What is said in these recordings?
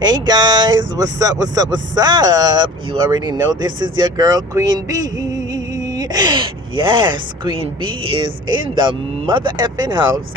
Hey guys, what's up, what's up, what's up? You already know this is your girl Queen B. Yes, Queen B is in the mother effing house.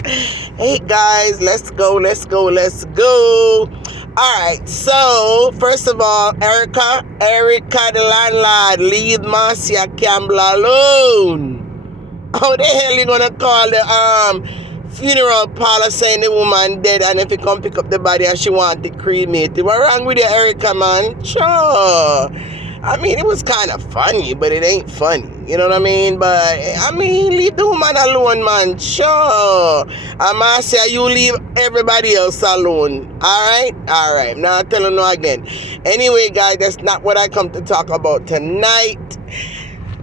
Hey guys, let's go, let's go, let's go. Alright, so first of all, Erica the landlord, leave Marcia Campbell alone. How the hell you gonna call the funeral parlor saying the woman dead, and if you come pick up the body and she want it cremated? What wrong with you, Erica, man? Sure. I mean, it was kind of funny, but it ain't funny. You know what I mean? But, I mean, leave the woman alone, man. Sure. I'ma say you leave everybody else alone. Alright? Alright. Now I'm telling you again. Anyway, guys, that's not what I come to talk about tonight.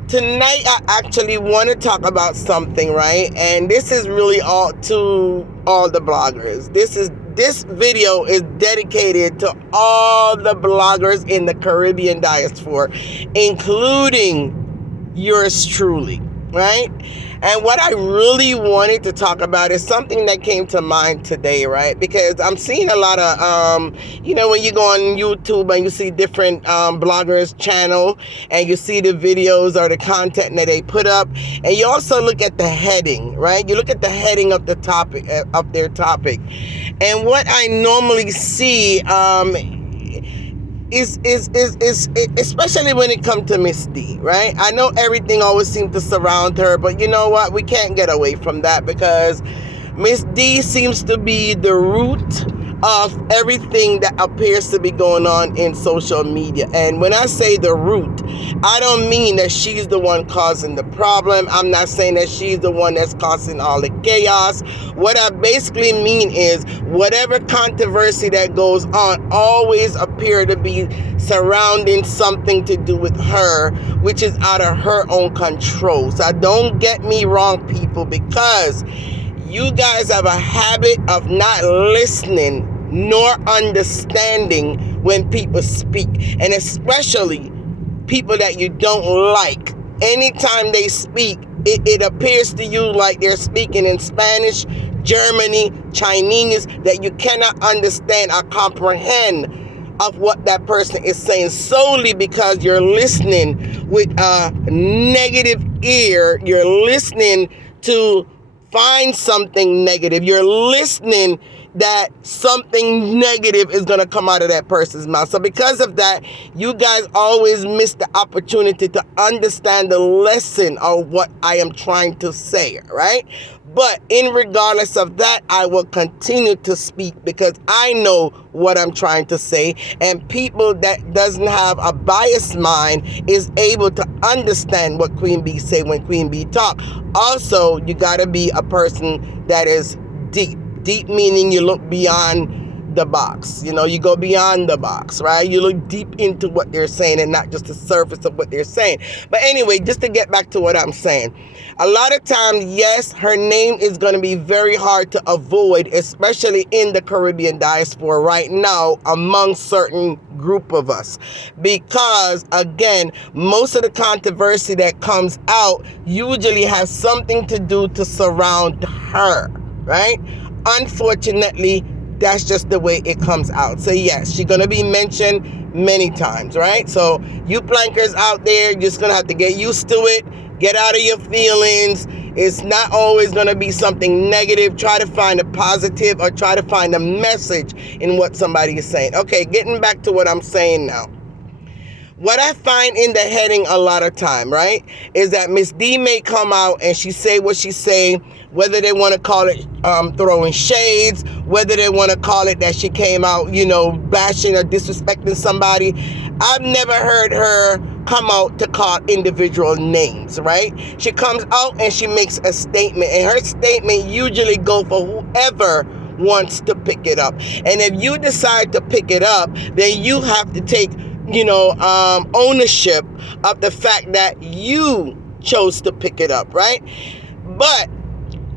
Tonight, I actually want to talk about something, right? And this is really all to all the bloggers. This video is dedicated to all the bloggers in the Caribbean diaspora, including yours truly, right? And what I really wanted to talk about is something that came to mind today, right? Because I'm seeing a lot of, when you go on YouTube and you see different bloggers' channel and you see the videos or the content that they put up, and you also look at the heading, right? You look at the heading of the topic, of their topic. And what I normally see is especially when it comes to Miss D, right? I know everything always seems to surround her, but you know what? We can't get away from that because Miss D seems to be the root of everything that appears to be going on in social media. And when I say the root, I don't mean that she's the one causing the problem. I'm not saying that she's the one that's causing all the chaos. What I basically mean is whatever controversy that goes on always appear to be surrounding something to do with her, which is out of her own control. So don't get me wrong, people, because you guys have a habit of not listening nor understanding when people speak, and especially people that you don't like. Anytime they speak, it appears to you like they're speaking in Spanish, Germany, Chinese, that you cannot understand or comprehend of what that person is saying, solely because you're listening with a negative ear. You're listening to find something negative. You're listening that something negative is going to come out of that person's mouth. So because of that, you guys always miss the opportunity to understand the lesson of what I am trying to say, right? But in regardless of that, I will continue to speak because I know what I'm trying to say, and people that doesn't have a biased mind is able to understand what Queen B say when Queen B talk. Also, you got to be a person that is deep. Deep meaning you look beyond the box. You go beyond the box, right? You look deep into what they're saying and not just the surface of what they're saying. But anyway, just to get back to what I'm saying, a lot of times, yes, her name is going to be very hard to avoid, especially in the Caribbean diaspora right now among certain group of us, because again, most of the controversy that comes out usually has something to do to surround her, right? Unfortunately, that's just the way it comes out. So yes, she's going to be mentioned many times, right? So you plankers out there, you're just going to have to get used to it. Get out of your feelings. It's not always going to be something negative. Try to find a positive or try to find a message in what somebody is saying. Okay, getting back to what I'm saying now. What I find in the heading a lot of time, right, is that Miss D may come out and she say what she say, whether they want to call it throwing shades, whether they want to call it that she came out, bashing or disrespecting somebody. I've never heard her come out to call individual names, right? She comes out and she makes a statement, and her statement usually go for whoever wants to pick it up. And if you decide to pick it up, then you have to take ownership of the fact that you chose to pick it up, right? But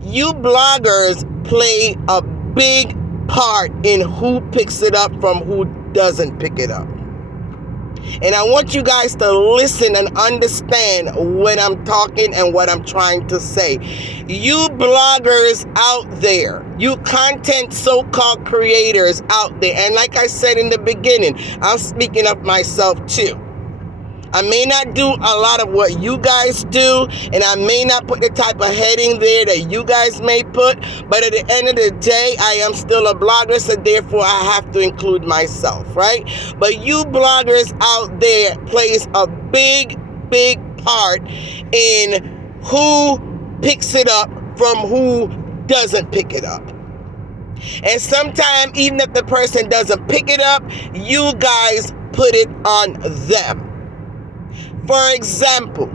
you bloggers play a big part in who picks it up from who doesn't pick it up. And I want you guys to listen and understand when I'm talking and what I'm trying to say. You bloggers out there, you content so-called creators out there, and like I said in the beginning, I'm speaking of myself too. I may not do a lot of what you guys do, and I may not put the type of heading there that you guys may put, but at the end of the day, I am still a blogger, so therefore I have to include myself, right? But you bloggers out there plays a big part in who picks it up from who doesn't pick it up. And sometimes, even if the person doesn't pick it up, you guys put it on them. For example,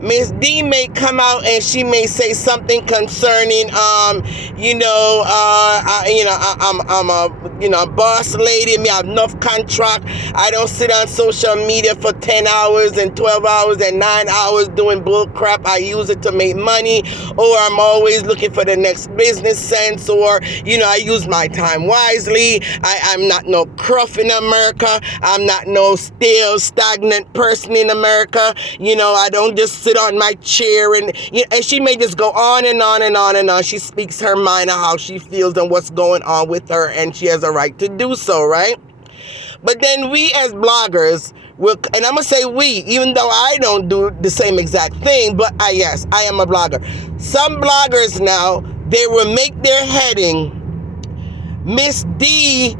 Miss D may come out and she may say something concerning, I'm a boss lady. Me have enough contract. I don't sit on social media for 10 hours and 12 hours and 9 hours doing bull crap. I use it to make money, or I'm always looking for the next business sense, or, I use my time wisely. I'm not no cruff in America. I'm not no stale, stagnant person in America. I don't just sit on my chair and she may just go on and on and on and on. She speaks her mind of how she feels and what's going on with her, and she has a right to do so, right? But then we as bloggers, and I'm going to say we, even though I don't do the same exact thing, but yes, I am a blogger. Some bloggers now, they will make their heading, Miss D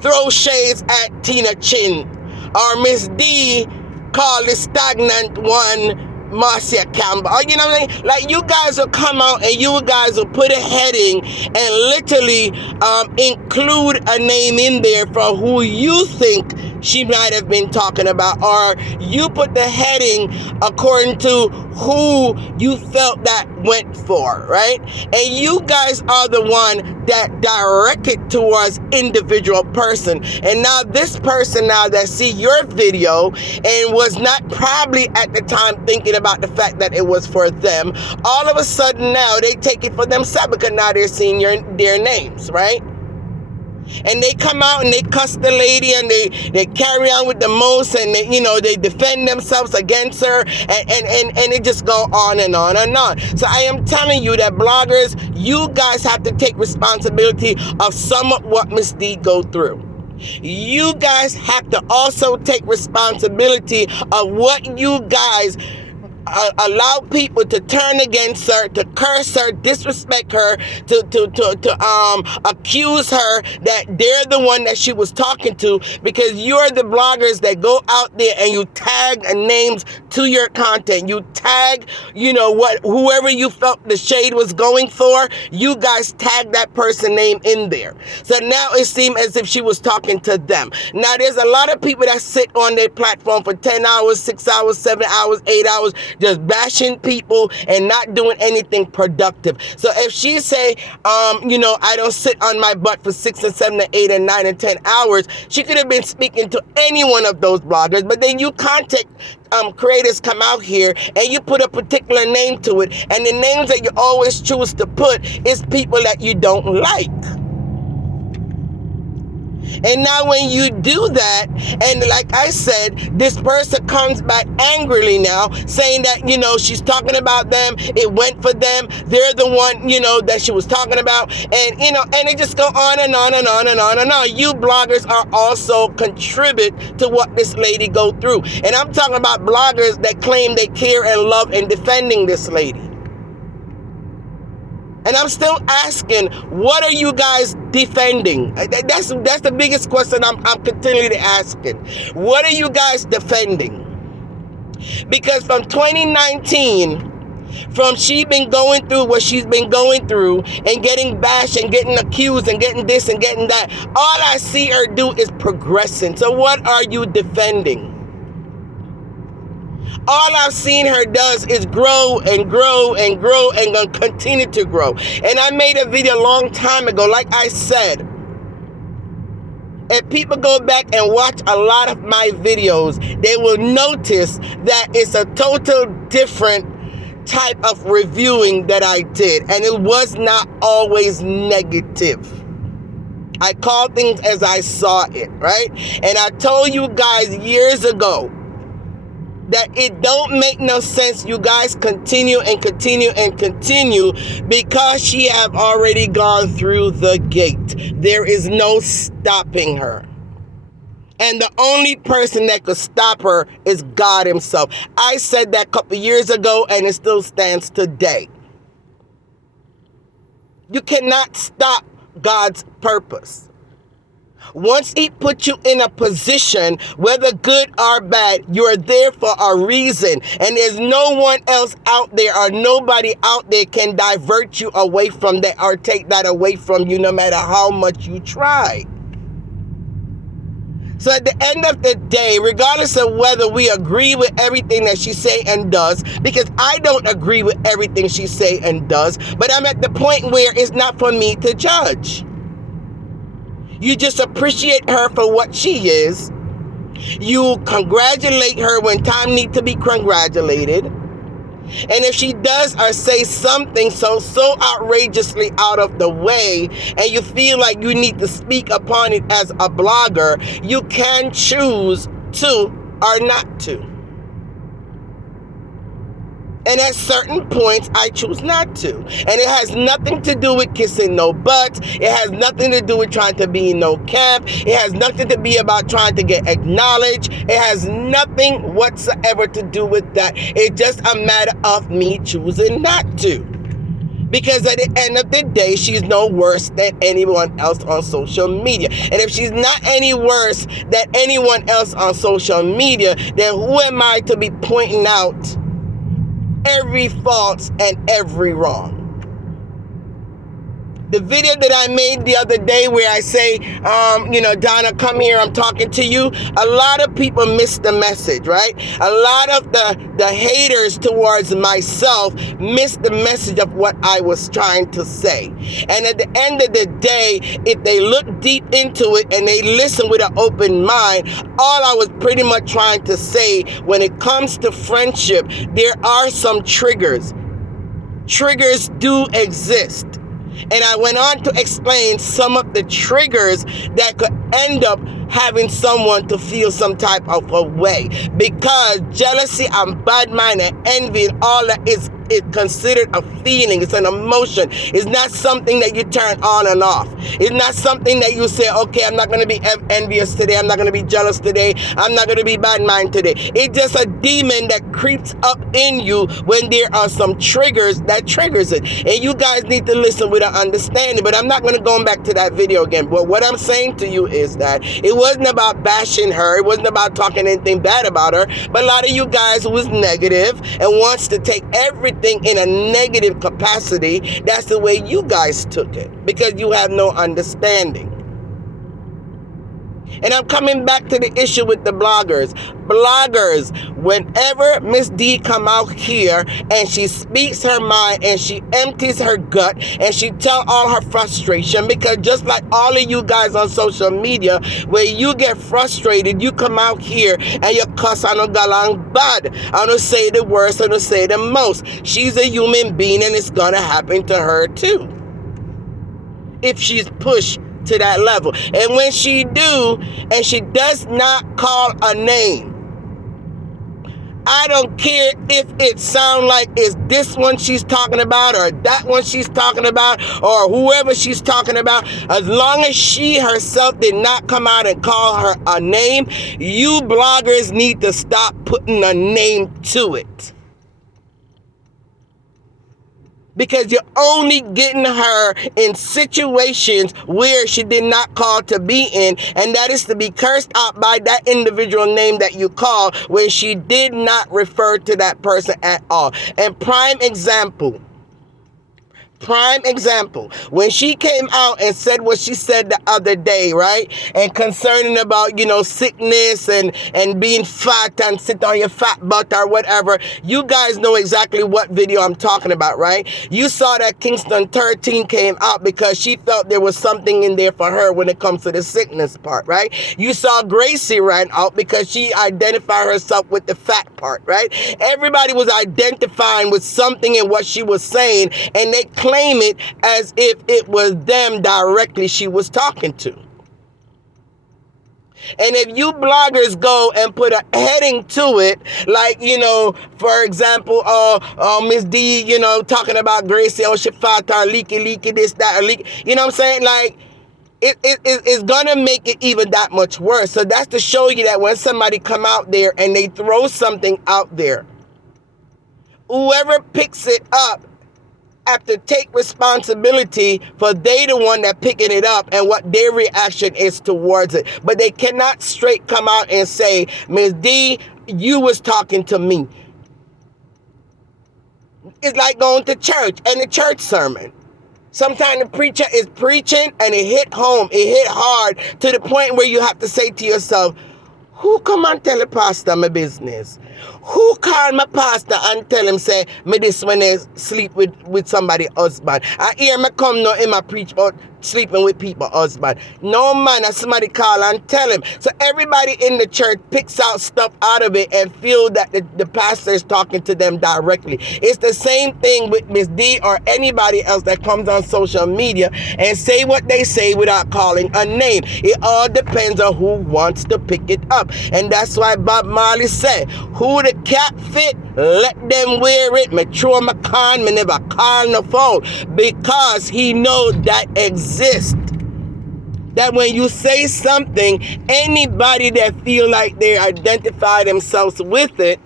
throw shades at Tina Chin, or Miss D call the stagnant one Marcia Campbell. You know what I mean? Like, you guys will come out and you guys will put a heading and literally include a name in there for who you think she might have been talking about, or you put the heading according to who you felt that went for, right? And you guys are the one that direct it towards individual person. And now this person now that see your video and was not probably at the time thinking about the fact that it was for them, all of a sudden now they take it for themselves because now they're seeing their names, right? And they come out and they cuss the lady and they carry on with the most, and they defend themselves against her, and it just go on and on and on. So I am telling you that bloggers, you guys have to take responsibility of some of what Miss D go through. You guys have to also take responsibility of what you guys allow people to turn against her, to curse her, disrespect her, to accuse her that they're the one that she was talking to, because you're the bloggers that go out there and you tag names to your content. You tag, whoever you felt the shade was going for, you guys tag that person name in there. So now it seemed as if she was talking to them. Now there's a lot of people that sit on their platform for 10 hours, 6 hours, 7 hours, 8 hours, just bashing people and not doing anything productive. So if she say, I don't sit on my butt for 6 and 7 and 8 and 9 and 10 hours, she could have been speaking to any one of those bloggers. But then you contact creators come out here and you put a particular name to it, and the names that you always choose to put is people that you don't like. And now when you do that, and like I said, this person comes back angrily now, saying that, she's talking about them, it went for them, they're the one, that she was talking about, and, and it just go on and on and on and on and on. You bloggers are also contribute to what this lady go through. And I'm talking about bloggers that claim they care and love and defending this lady. And I'm still asking, what are you guys defending? That's the biggest question I'm continually asking. What are you guys defending? Because from 2019, from she been going through what she's been going through and getting bashed and getting accused and getting this and getting that, all I see her do is progressing. So what are you defending? All I've seen her does is grow and grow and grow and gonna continue to grow. And I made a video a long time ago, like I said, if people go back and watch a lot of my videos, they will notice that it's a total different type of reviewing that I did, and it was not always negative. I called things as I saw it, right? And I told you guys years ago that it don't make no sense you guys continue and continue and continue, because she have already gone through the gate. There is no stopping her. And the only person that could stop her is God himself. I said that a couple years ago, and it still stands today. You cannot stop God's purpose. Once he put you in a position, whether good or bad, you're there for a reason. And there's no one else out there, or nobody out there can divert you away from that or take that away from you, no matter how much you try. So at the end of the day, regardless of whether we agree with everything that she say and does, because I don't agree with everything she say and does, but I'm at the point where it's not for me to judge. You just appreciate her for what she is. You congratulate her when time needs to be congratulated. And if she does or say something so outrageously out of the way, and you feel like you need to speak upon it as a blogger, you can choose to or not to. And at certain points, I choose not to. And it has nothing to do with kissing no butts. It has nothing to do with trying to be in no camp. It has nothing to be about trying to get acknowledged. It has nothing whatsoever to do with that. It's just a matter of me choosing not to. Because at the end of the day, she's no worse than anyone else on social media. And if she's not any worse than anyone else on social media, then who am I to be pointing out every fault and every wrong? The video that I made the other day where I say, Donna, come here, I'm talking to you. A lot of people miss the message, right? A lot of the haters towards myself miss the message of what I was trying to say. And at the end of the day, if they look deep into it and they listen with an open mind, all I was pretty much trying to say, when it comes to friendship, there are some triggers. Triggers do exist. And I went on to explain some of the triggers that could end up having someone to feel some type of a way. Because jealousy and bad mind and envy and all that is considered a feeling. It's an emotion. It's not something that you turn on and off. It's not something that you say, okay, I'm not going to be envious today. I'm not going to be jealous today. I'm not going to be bad mind today. It's just a demon that creeps up in you when there are some triggers that triggers it. And you guys need to listen with an understanding. But I'm not going to go back to that video again. But what I'm saying to you is that it wasn't about bashing her. It wasn't about talking anything bad about her. But a lot of you guys was negative and wants to take everything in a negative capacity. That's the way you guys took it, because you have no understanding. And I'm coming back to the issue with the bloggers. Bloggers, whenever Miss D come out here and she speaks her mind and she empties her gut and she tell all her frustration, because just like all of you guys on social media, where you get frustrated, you come out here and you cuss on a galang bad. I don't say the worst, I don't say the most. She's a human being and it's gonna happen to her too, if she's pushed to that level. And when she do, and she does not call a name, I don't care if it sound like it's this one she's talking about or that one she's talking about or whoever she's talking about. As long as she herself did not come out and call her a name, you bloggers need to stop putting a name to it. Because you're only getting her in situations where she did not call to be in, and that is to be cursed out by that individual name that you call when she did not refer to that person at all. And prime example, when she came out and said what she said the other day, right? And concerning about, sickness and being fat and sit on your fat butt or whatever, you guys know exactly what video I'm talking about, right? You saw that Kingston 13 came out because she felt there was something in there for her when it comes to the sickness part, right? You saw Gracie ran out because she identified herself with the fat part, right? Everybody was identifying with something in what she was saying, and they claim it as if it was them directly she was talking to. And if you bloggers go and put a heading to it, like, for example, Miss D, talking about Gracie Oshifata, or leaky this, that, or leaky, you know what I'm saying? Like, it's gonna make it even that much worse. So that's to show you that when somebody come out there and they throw something out there, whoever picks it up have to take responsibility for they the one that picking it up and what their reaction is towards it. But they cannot straight come out and say, Ms. D, you was talking to me. It's like going to church and the church sermon. Sometimes the preacher is preaching and it hit home, it hit hard to the point where you have to say to yourself, who come and tell the pastor my business? Who call my pastor and tell him, say, me this when they sleep with somebody husband? I hear me come now in my preach about sleeping with people husband. No man, somebody call and tell him. So everybody in the church picks out stuff out of it and feel that the pastor is talking to them directly. It's the same thing with Miss D or anybody else that comes on social media and say what they say without calling a name. It all depends on who wants to pick it up. And that's why Bob Marley said, who the cat fit, let them wear it. Me throw my con, me never call no phone. Because he knows that exists. That when you say something, anybody that feel like they identify themselves with it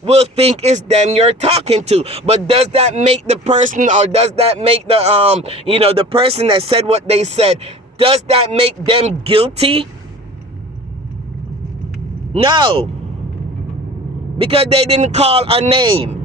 will think it's them you're talking to. But does that make the person, or does that make the the person that said what they said, does that make them guilty? No. Because they didn't call a name.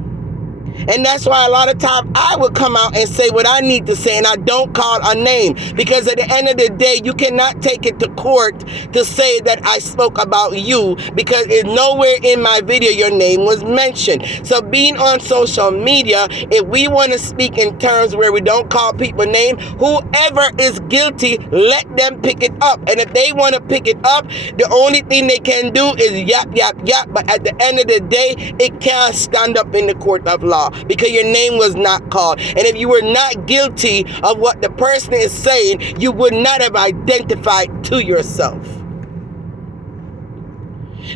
And that's why a lot of times I would come out and say what I need to say, and I don't call a name. Because at the end of the day, you cannot take it to court to say that I spoke about you, because it's nowhere in my video your name was mentioned. So being on social media, if we want to speak in terms where we don't call people name, whoever is guilty, let them pick it up. And if they want to pick it up, the only thing they can do is yap, yap, yap. But at the end of the day, it can't stand up in the court of law, because your name was not called. And if you were not guilty of what the person is saying, you would not have identified to yourself.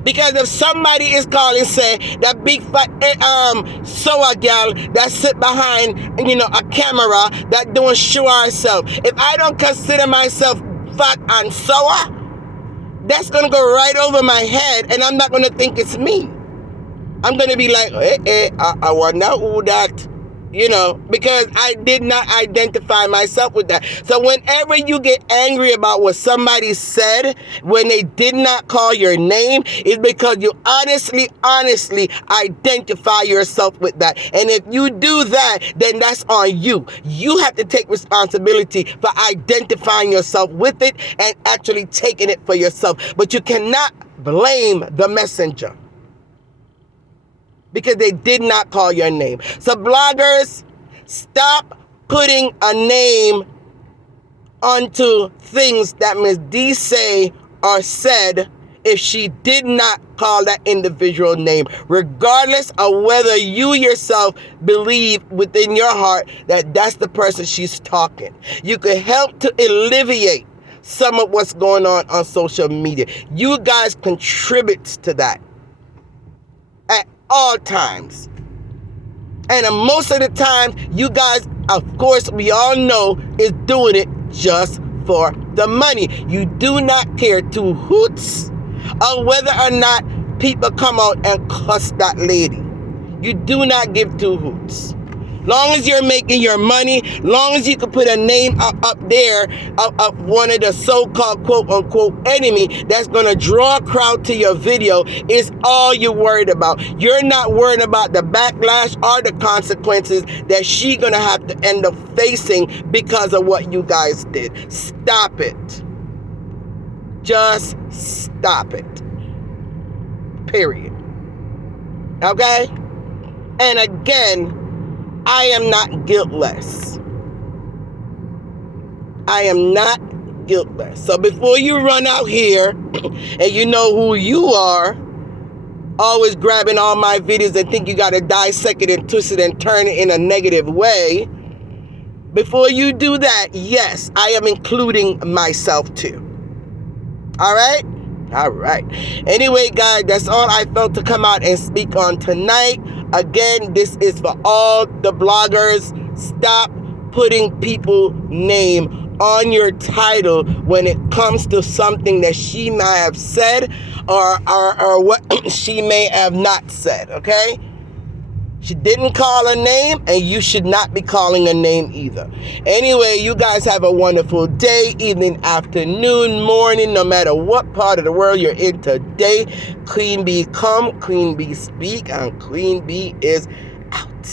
Because if somebody is calling, say, that big fat sour girl that sit behind a camera that don't show herself, if I don't consider myself fat and sour, that's gonna go right over my head, and I'm not gonna think it's me. I'm going to be like, I wonder who that, because I did not identify myself with that. So whenever you get angry about what somebody said when they did not call your name, it's because you honestly identify yourself with that. And if you do that, then that's on you. You have to take responsibility for identifying yourself with it and actually taking it for yourself. But you cannot blame the messenger, because they did not call your name. So bloggers, stop putting a name onto things that Ms. D say or said if she did not call that individual name, regardless of whether you yourself believe within your heart that that's the person she's talking. You could help to alleviate some of what's going on social media. You guys contribute to that at all times. And most of the time, you guys, of course, we all know, is doing it just for the money. You do not care two hoots of whether or not people come out and cuss that lady. You do not give two hoots. Long as you're making your money, long as you can put a name up there of one of the so-called quote-unquote enemy that's going to draw a crowd to your video, is all you're worried about. You're not worried about the backlash or the consequences that she's going to have to end up facing because of what you guys did. Stop it. Just stop it. Period. Okay? And again, I am not guiltless. I am not guiltless. So before you run out here and you know who you are, always grabbing all my videos and think you got to dissect it and twist it and turn it in a negative way, before you do that, yes, I am including myself too. All right? All right. Anyway, guys, that's all I felt to come out and speak on tonight. Again, this is for all the bloggers. Stop putting people's name on your title when it comes to something that she may have said or what she may have not said, okay? She didn't call a name, and you should not be calling a name either. Anyway, you guys have a wonderful day, evening, afternoon, morning, no matter what part of the world you're in today. Queen Bee come, Queen Bee speak, and Queen Bee is out.